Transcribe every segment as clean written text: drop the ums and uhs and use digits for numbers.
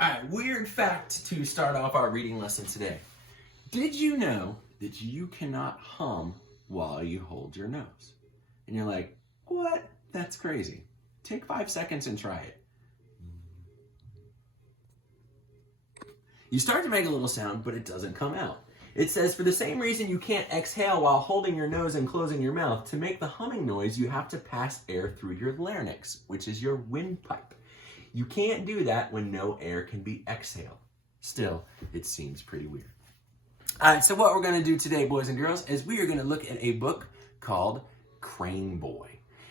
All right, weird fact to start off our reading lesson today. Did you know that you cannot hum while you hold your nose? And you're like, what? That's crazy. Take 5 seconds and try it. You start to make a little sound, but it doesn't come out. It says, for the same reason you can't exhale while holding your nose and closing your mouth, to make the humming noise, you have to pass air through your larynx, which is your windpipe. You can't do that when no air can be exhaled. Still, it seems pretty weird. All right, so what we're going to do today, boys and girls, is we are going to look at a book called Crane Boy.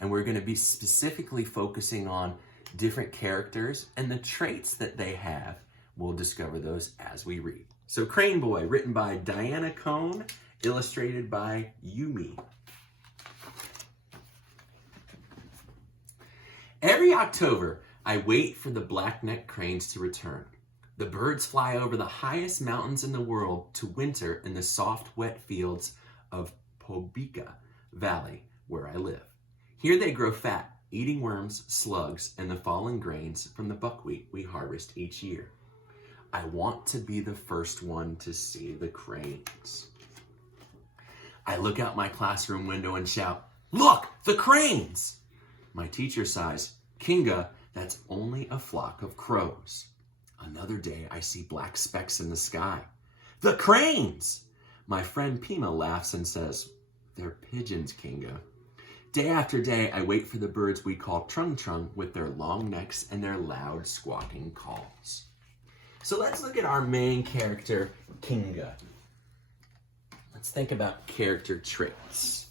And we're going to be specifically focusing on different characters and the traits that they have. We'll discover those as we read. So Crane Boy, written by Diana Cohn, illustrated by Yumi. Every October, I wait for the black-necked cranes to return. The birds fly over the highest mountains in the world to winter in the soft, wet fields of Pobeka Valley, where I live. Here they grow fat, eating worms, slugs, and the fallen grains from the buckwheat we harvest each year. I want to be the first one to see the cranes. I look out my classroom window and shout, "Look, the cranes!" My teacher sighs, "Kinga, that's only a flock of crows." Another day, I see black specks in the sky. "The cranes!" My friend Pima laughs and says, "They're pigeons, Kinga." Day after day, I wait for the birds we call trung trung with their long necks and their loud squawking calls. So let's look at our main character, Kinga. Let's think about character traits.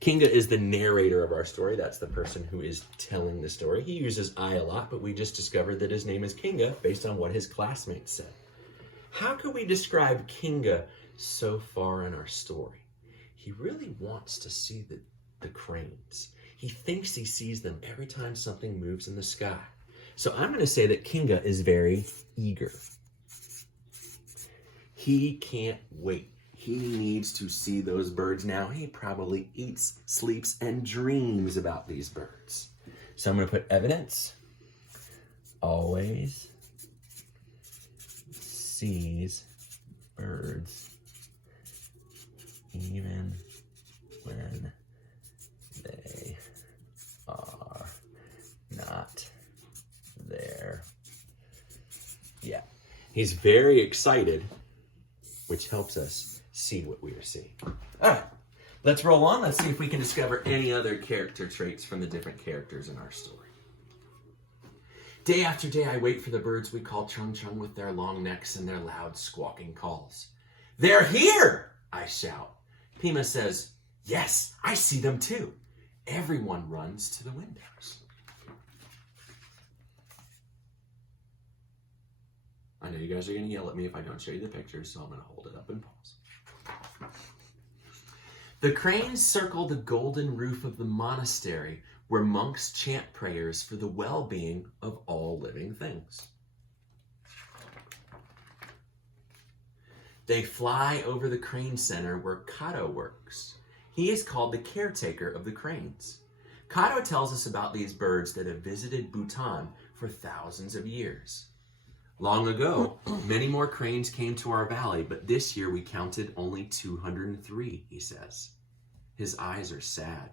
Kinga is the narrator of our story. That's the person who is telling the story. He uses I a lot, but we just discovered that his name is Kinga based on what his classmates said. How can we describe Kinga so far in our story? He really wants to see the cranes. He thinks he sees them every time something moves in the sky. So I'm going to say that Kinga is very eager. He can't wait. He needs to see those birds now. He probably eats, sleeps, and dreams about these birds. So I'm going to put evidence. Always sees birds even when they are not there. Yeah. He's very excited, which helps us see what we are seeing. All right, let's roll on. Let's see if we can discover any other character traits from the different characters in our story. Day after day, I wait for the birds we call chung chung with their long necks and their loud squawking calls. "They're here!" I shout. Pima says, "Yes, I see them too." Everyone runs to the windows. I know you guys are going to yell at me if I don't show you the pictures, so I'm going to hold it up and pause. The cranes circle the golden roof of the monastery where monks chant prayers for the well-being of all living things. They fly over the crane center where Kato works. He is called the caretaker of the cranes. Kato tells us about these birds that have visited Bhutan for thousands of years. Long ago, many more cranes came to our valley, but this year we counted only 203, he says. His eyes are sad.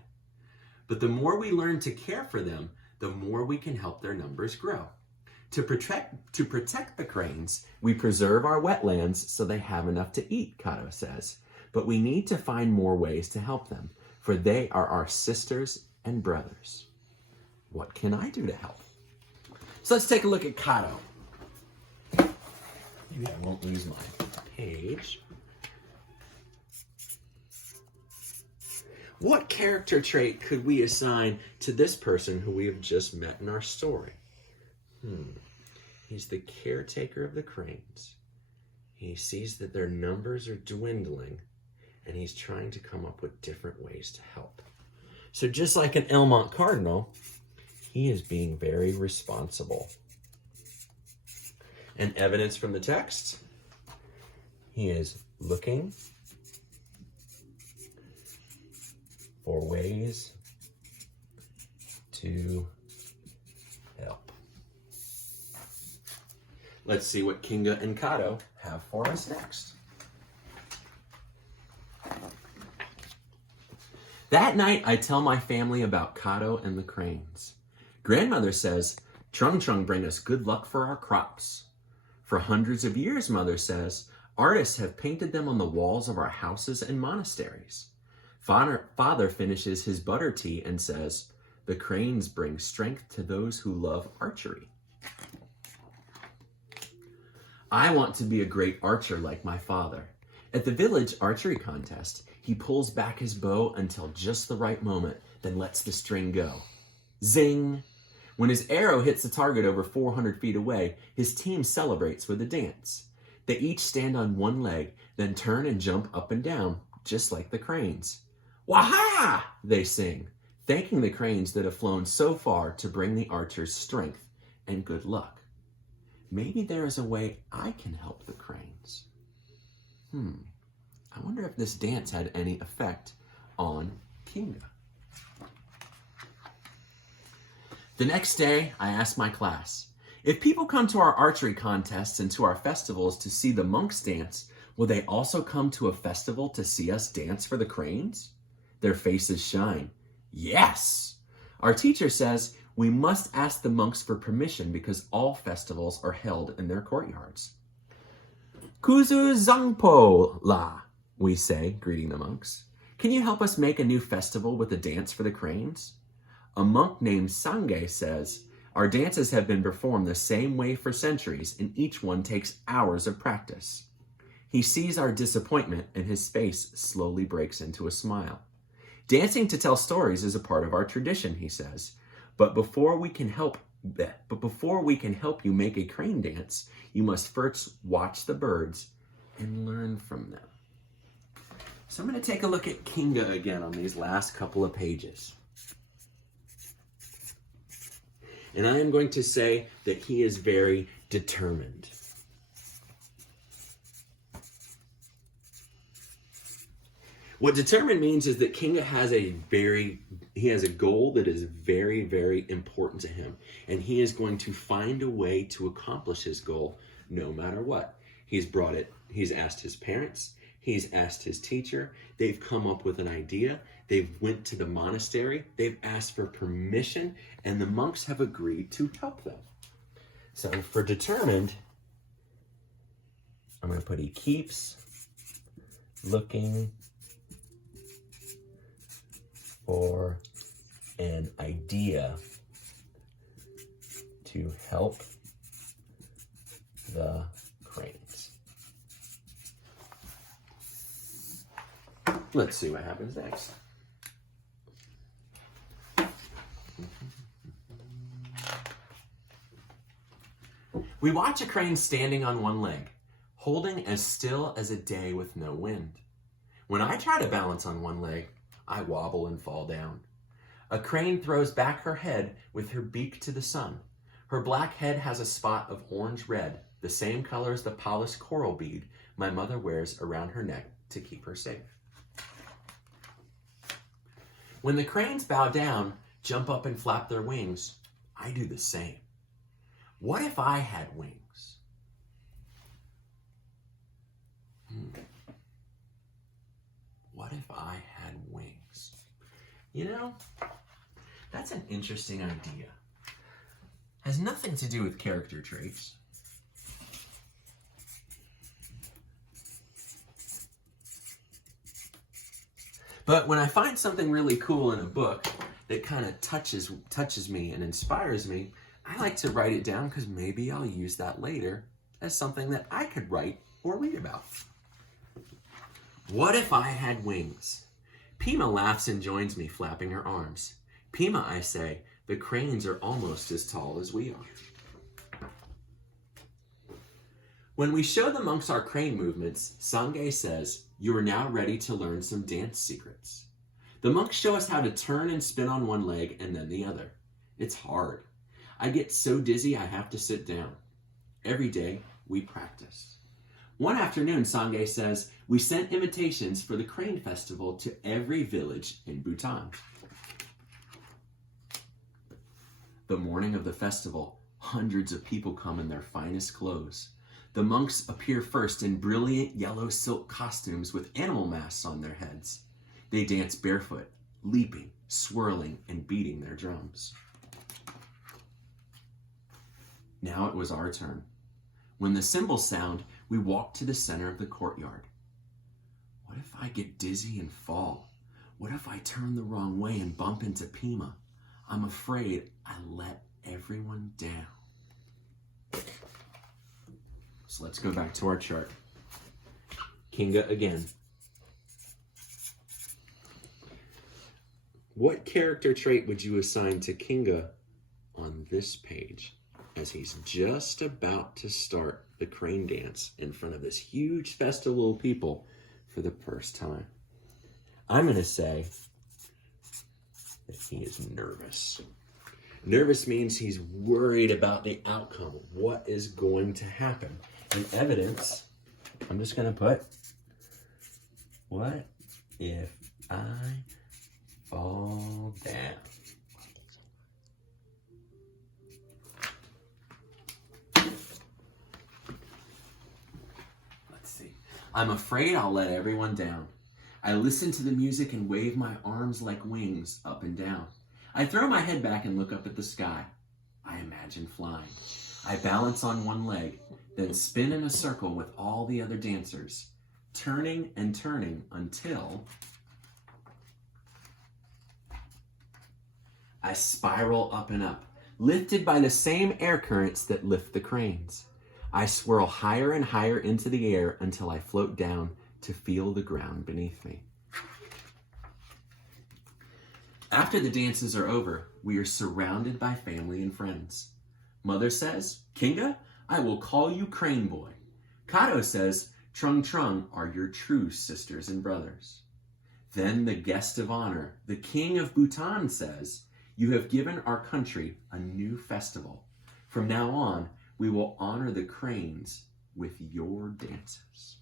But the more we learn to care for them, the more we can help their numbers grow. To protect the cranes, we preserve our wetlands so they have enough to eat, Kato says. But we need to find more ways to help them, for they are our sisters and brothers. What can I do to help? So let's take a look at Kato. Maybe I won't lose my page. What character trait could we assign to this person who we have just met in our story? He's the caretaker of the cranes. He sees that their numbers are dwindling, and he's trying to come up with different ways to help. So just like an Elmont Cardinal, he is being very responsible. And evidence from the text, he is looking for ways to Let's see what Kinga and Kato have for us next. That night, I tell my family about Kato and the cranes. Grandmother says, Trung Trung bring us good luck for our crops. For hundreds of years, Mother says, artists have painted them on the walls of our houses and monasteries. Father finishes his butter tea and says, the cranes bring strength to those who love archery. I want to be a great archer like my father. At the village archery contest, he pulls back his bow until just the right moment, then lets the string go. Zing! When his arrow hits the target over 400 feet away, his team celebrates with a dance. They each stand on one leg, then turn and jump up and down, just like the cranes. Waha! They sing, thanking the cranes that have flown so far to bring the archers strength and good luck. Maybe there is a way I can help the cranes. I wonder if this dance had any effect on Kinga. The next day, I asked my class, if people come to our archery contests and to our festivals to see the monks dance, will they also come to a festival to see us dance for the cranes? Their faces shine. Yes! Our teacher says we must ask the monks for permission because all festivals are held in their courtyards. Kuzu Zangpo la, we say, greeting the monks. Can you help us make a new festival with a dance for the cranes? A monk named Sange says, our dances have been performed the same way for centuries and each one takes hours of practice. He sees our disappointment and his face slowly breaks into a smile. Dancing to tell stories is a part of our tradition, he says. But before we can help you make a crane dance, you must first watch the birds and learn from them. So I'm going to take a look at Kinga again on these last couple of pages. And I am going to say that he is very determined. What determined means is that Kinga has a goal that is very, very important to him. And he is going to find a way to accomplish his goal no matter what. He's asked his parents, he's asked his teacher, they've come up with an idea, they've went to the monastery, they've asked for permission, and the monks have agreed to help them. So for determined, I'm going to put he keeps looking for an idea to help the cranes. Let's see what happens next. We watch a crane standing on one leg, holding as still as a day with no wind. When I try to balance on one leg, I wobble and fall down. A crane throws back her head with her beak to the sun. Her black head has a spot of orange-red, the same color as the polished coral bead my mother wears around her neck to keep her safe. When the cranes bow down, jump up and flap their wings, I do the same. What if I had wings? What if I had wings? You know, that's an interesting idea. Has nothing to do with character traits. But when I find something really cool in a book that kind of touches me and inspires me, I like to write it down because maybe I'll use that later as something that I could write or read about. What if I had wings? Pima laughs and joins me, flapping her arms. Pima, I say, the cranes are almost as tall as we are. When we show the monks our crane movements, Sange says, you are now ready to learn some dance secrets. The monks show us how to turn and spin on one leg and then the other. It's hard. I get so dizzy I have to sit down. Every day, we practice. One afternoon, Sange says, we sent invitations for the Crane Festival to every village in Bhutan. The morning of the festival, Hundreds of people come in their finest clothes. The monks appear first in brilliant yellow silk costumes with animal masks on their heads. They dance barefoot, leaping, swirling, and beating their drums. Now it was our turn. When the cymbals sound, we walk to the center of the courtyard. What if I get dizzy and fall? What if I turn the wrong way and bump into Pima? I'm afraid I let everyone down. So let's go back to our chart. Kinga again. What character trait would you assign to Kinga on this page as he's just about to start the crane dance in front of this huge festival of people for the first time? I'm going to say that he is nervous. Nervous means he's worried about the outcome, what is going to happen. In evidence, I'm just going to put, what if I fall down? Let's see. I'm afraid I'll let everyone down. I listen to the music and wave my arms like wings up and down. I throw my head back and look up at the sky. I imagine flying. I balance on one leg, then spin in a circle with all the other dancers, turning and turning until I spiral up and up, lifted by the same air currents that lift the cranes. I swirl higher and higher into the air until I float down to feel the ground beneath me. After the dances are over, we are surrounded by family and friends. Mother says, Kinga, I will call you Crane Boy. Kato says, Trung Trung are your true sisters and brothers. Then the guest of honor, the King of Bhutan, says, you have given our country a new festival. From now on, we will honor the cranes with your dances.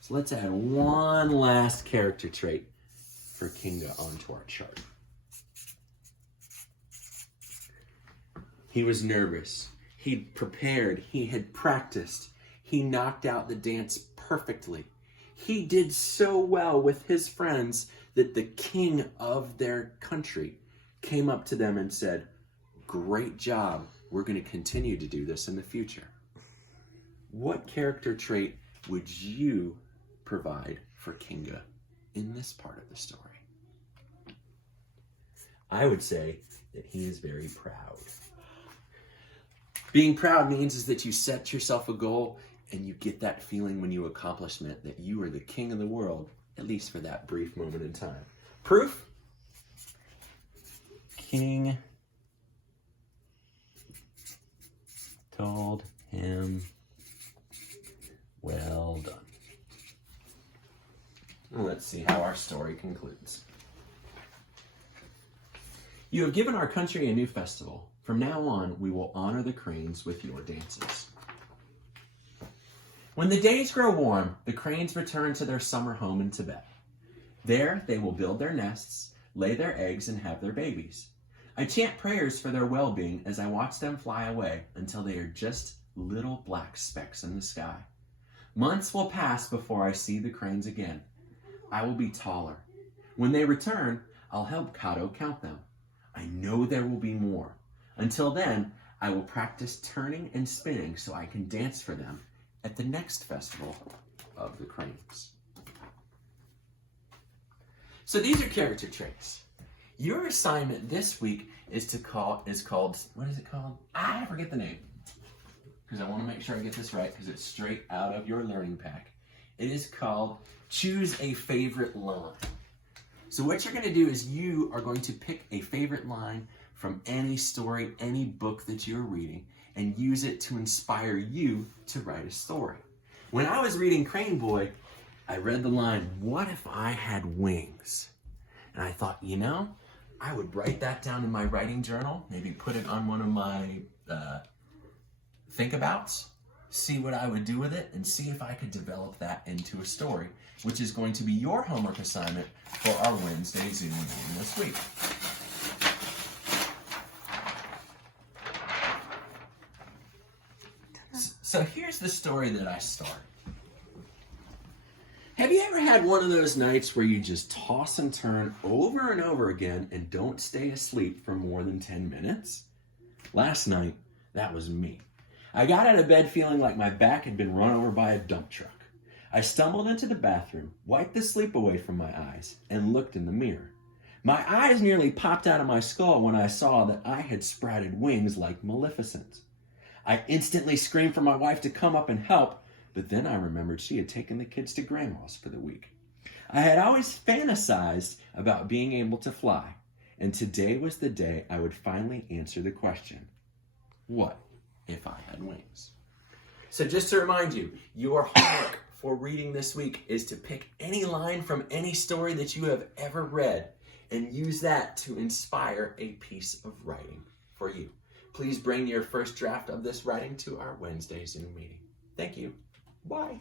So let's add one last character trait for Kinga onto our chart. He was nervous. He'd prepared. He had practiced. He knocked out the dance perfectly. He did so well with his friends that the king of their country came up to them and said, great job. We're going to continue to do this in the future. What character trait would you provide for Kinga in this part of the story? I would say that he is very proud. Being proud means is that you set yourself a goal and you get that feeling when you accomplish it that you are the king of the world, at least for that brief moment in time. Proof? King told him, well done. Let's see how our story concludes. You have given our country a new festival. From now on, we will honor the cranes with your dances. When the days grow warm, the cranes return to their summer home in Tibet. There, they will build their nests, lay their eggs, and have their babies. I chant prayers for their well-being as I watch them fly away until they are just little black specks in the sky. Months will pass before I see the cranes again. I will be taller. When they return, I'll help Kato count them. I know there will be more. Until then, I will practice turning and spinning so I can dance for them at the next festival of the cranes. So these are character traits. Your assignment this week is called, what is it called? I forget the name. Because I want to make sure I get this right because it's straight out of your learning pack. It is called Choose a Favorite Line. So what you're going to do is you are going to pick a favorite line from any story, any book that you're reading, and use it to inspire you to write a story. When I was reading Crane Boy, I read the line, what if I had wings? And I thought, I would write that down in my writing journal, maybe put it on one of my think-abouts, see what I would do with it, and see if I could develop that into a story, which is going to be your homework assignment for our Wednesday Zoom meeting this week. So here's the story that I start. Have you ever had one of those nights where you just toss and turn over and over again and don't stay asleep for more than 10 minutes? Last night, that was me. I got out of bed feeling like my back had been run over by a dump truck. I stumbled into the bathroom, wiped the sleep away from my eyes, and looked in the mirror. My eyes nearly popped out of my skull when I saw that I had sprouted wings like Maleficent. I instantly screamed for my wife to come up and help, but then I remembered she had taken the kids to Grandma's for the week. I had always fantasized about being able to fly, and today was the day I would finally answer the question, what if I had wings? So just to remind you, your homework for reading this week is to pick any line from any story that you have ever read and use that to inspire a piece of writing for you. Please bring your first draft of this writing to our Wednesday Zoom meeting. Thank you. Bye.